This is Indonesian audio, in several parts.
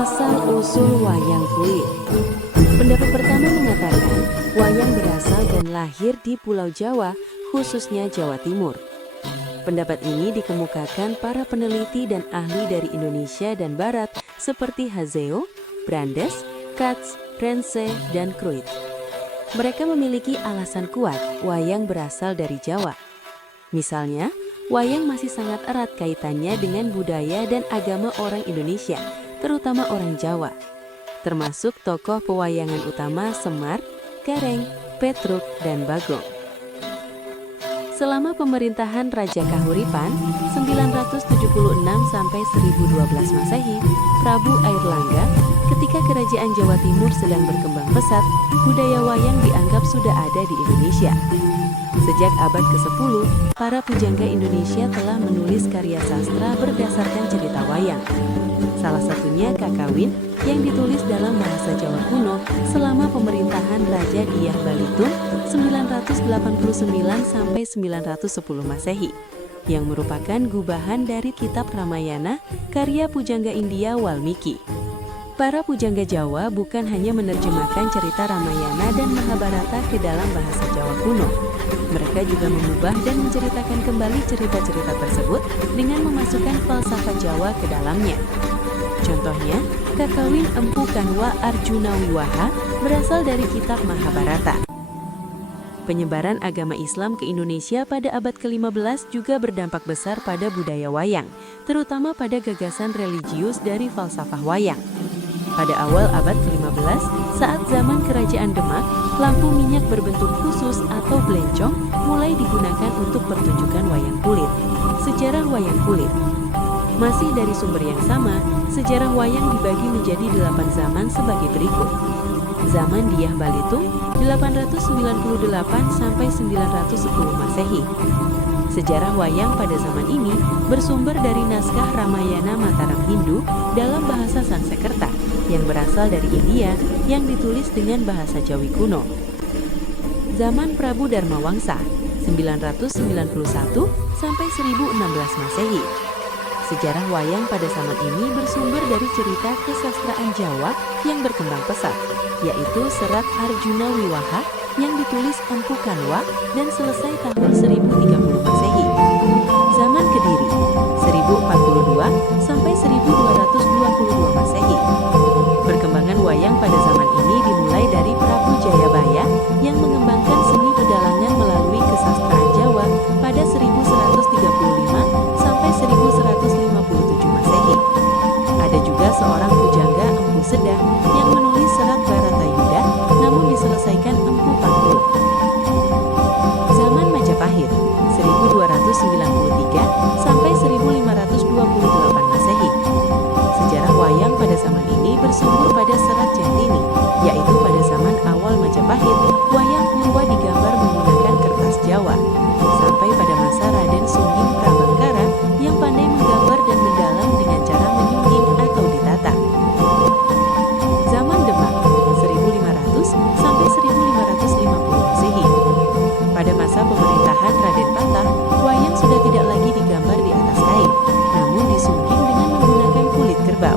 Asal-usul wayang kulit. Pendapat pertama mengatakan, wayang berasal dan lahir di Pulau Jawa, khususnya Jawa Timur. Pendapat ini dikemukakan para peneliti dan ahli dari Indonesia dan Barat seperti Hazeo, Brandes, Katz, Rense, dan Kruit. Mereka memiliki alasan kuat wayang berasal dari Jawa. Misalnya, wayang masih sangat erat kaitannya dengan budaya dan agama orang Indonesia, terutama orang Jawa, termasuk tokoh pewayangan utama Semar, Gareng, Petruk, dan Bagong. Selama pemerintahan Raja Kahuripan 976-1012 Masehi, Prabu Airlangga, ketika kerajaan Jawa Timur sedang berkembang pesat, budaya wayang dianggap sudah ada di Indonesia. Sejak abad ke-10, para pujangga Indonesia telah menulis karya sastra berdasarkan cerita wayang. Salah satunya Kakawin yang ditulis dalam bahasa Jawa kuno selama pemerintahan Raja Dyah Balitung 989-910 Masehi, yang merupakan gubahan dari kitab Ramayana karya pujangga India Walmiki. Para pujangga Jawa bukan hanya menerjemahkan cerita Ramayana dan Mahabharata ke dalam bahasa Jawa kuno. Mereka juga mengubah dan menceritakan kembali cerita-cerita tersebut dengan memasukkan falsafah Jawa ke dalamnya. Contohnya, Kakawin Empu Kanwa Arjuna Wiwaha berasal dari kitab Mahabharata. Penyebaran agama Islam ke Indonesia pada abad ke-15 juga berdampak besar pada budaya wayang, terutama pada gagasan religius dari falsafah wayang. Pada awal abad ke-15, saat zaman Kerajaan Demak, lampu minyak berbentuk khusus atau blencong mulai digunakan untuk pertunjukan wayang kulit. Sejarah wayang kulit. Masih dari sumber yang sama, sejarah wayang dibagi menjadi 8 zaman sebagai berikut. Zaman Dyah Balitung 898-910 Masehi. Sejarah wayang pada zaman ini bersumber dari naskah Ramayana Mataram Hindu dalam bahasa Sanskerta yang berasal dari India yang ditulis dengan bahasa Jawi kuno. Zaman Prabu Dharmawangsa 991-1016 Masehi. Sejarah wayang pada zaman ini bersumber dari cerita kesastraan Jawa yang berkembang pesat, yaitu Serat Arjuna Wiwaha yang ditulis Empu Kanwa dan selesai tahun 1030 Masehi. Zaman Kediri 1042-1222 Masehi. Perkembangan wayang pada zaman ini dimulai dari Prabu Jayabaya yang mengembangkan seni pedalangan melalui kesastraan Jawa pada 1155-1157 Masehi. Ada juga seorang pujangga Empu Sedah yang menulis Serat Baratayuda namun diselesaikan Empu Panggung. Zaman Majapahit 1293-1528 Masehi. Sejarah wayang pada zaman ini bersumber pada Serat Jantini, yaitu pada zaman awal Majapahit, wayang purwa digambar menggunakan kertas Jawa. Sampai pada masa Raden Sungging Prabangkara yang pandai menggambar dan mendalam dengan cara menyungging atau ditata. Zaman Demak 1500-1550 Masehi. Pada masa pemerintahan Raden Patah, wayang sudah tidak lagi digambar di atas kain, namun disungging dengan menggunakan kulit kerbau.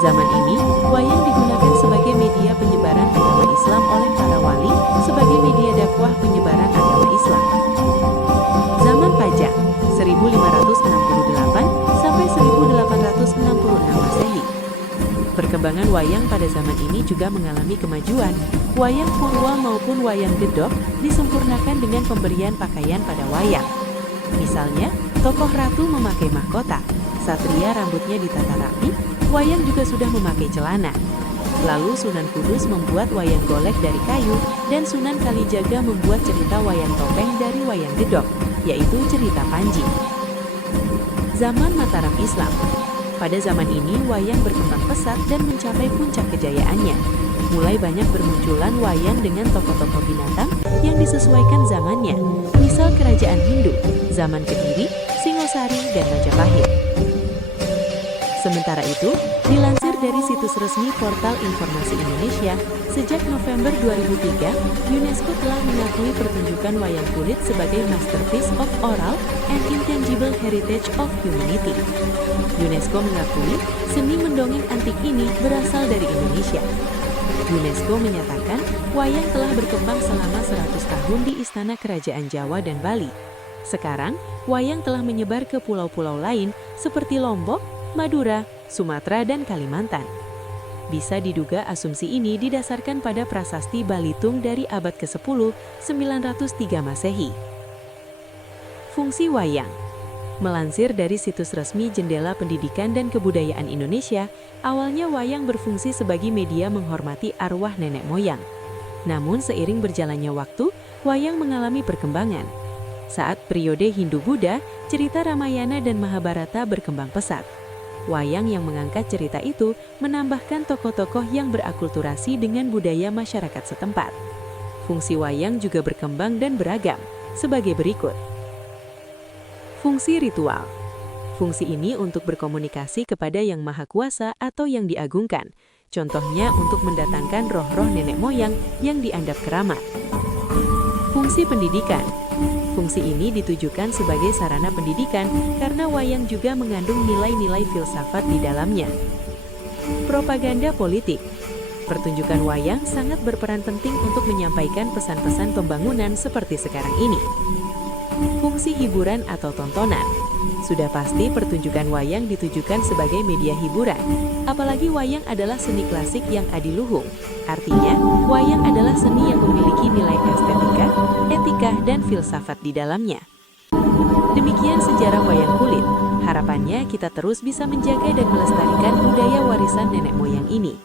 Zaman ini, wayang digunakan sebagai media penyebaran agama Islam oleh para wali sebagai media dakwah penyebaran agama Islam. Zaman Pajang 1568-1866 Masehi. Perkembangan wayang pada zaman ini juga mengalami kemajuan. Wayang purwa maupun wayang gedok disempurnakan dengan pemberian pakaian pada wayang. Misalnya, tokoh ratu memakai mahkota, satria rambutnya ditata rapi, wayang juga sudah memakai celana. Lalu Sunan Kudus membuat wayang golek dari kayu dan Sunan Kalijaga membuat cerita wayang topeng dari wayang gedok, yaitu cerita Panji. Zaman Mataram Islam. Pada zaman ini wayang berkembang pesat dan mencapai puncak kejayaannya. Mulai banyak bermunculan wayang dengan tokoh-tokoh binatang yang disesuaikan zamannya, misal kerajaan Hindu, zaman Kediri, Singosari, dan Majapahit. Sementara itu, dilansir dari situs resmi Portal Informasi Indonesia, sejak November 2003, UNESCO telah mengakui pertunjukan wayang kulit sebagai Masterpiece of Oral and Intangible Heritage of Humanity. UNESCO mengakui seni mendongeng antik ini berasal dari Indonesia. UNESCO menyatakan wayang telah berkembang selama 100 tahun di Istana Kerajaan Jawa dan Bali. Sekarang, wayang telah menyebar ke pulau-pulau lain seperti Lombok, Madura, Sumatera, dan Kalimantan. Bisa diduga asumsi ini didasarkan pada prasasti Balitung dari abad ke-10, 903 Masehi. Fungsi wayang. Melansir dari situs resmi Jendela Pendidikan dan Kebudayaan Indonesia, awalnya wayang berfungsi sebagai media menghormati arwah nenek moyang. Namun seiring berjalannya waktu, wayang mengalami perkembangan. Saat periode Hindu-Buddha, cerita Ramayana dan Mahabharata berkembang pesat. Wayang yang mengangkat cerita itu menambahkan tokoh-tokoh yang berakulturasi dengan budaya masyarakat setempat. Fungsi wayang juga berkembang dan beragam, sebagai berikut. Fungsi ritual. Fungsi ini untuk berkomunikasi kepada Yang Maha Kuasa atau yang diagungkan. Contohnya untuk mendatangkan roh-roh nenek moyang yang dianggap keramat. Fungsi pendidikan. Fungsi ini ditujukan sebagai sarana pendidikan karena wayang juga mengandung nilai-nilai filsafat di dalamnya. Propaganda politik. Pertunjukan wayang sangat berperan penting untuk menyampaikan pesan-pesan pembangunan seperti sekarang ini. Fungsi hiburan atau tontonan. Sudah pasti pertunjukan wayang ditujukan sebagai media hiburan. Apalagi wayang adalah seni klasik yang adiluhung. Artinya, wayang adalah seni yang memiliki nilai estetika, etika, dan filsafat di dalamnya. Demikian sejarah wayang kulit. Harapannya kita terus bisa menjaga dan melestarikan budaya warisan nenek moyang ini.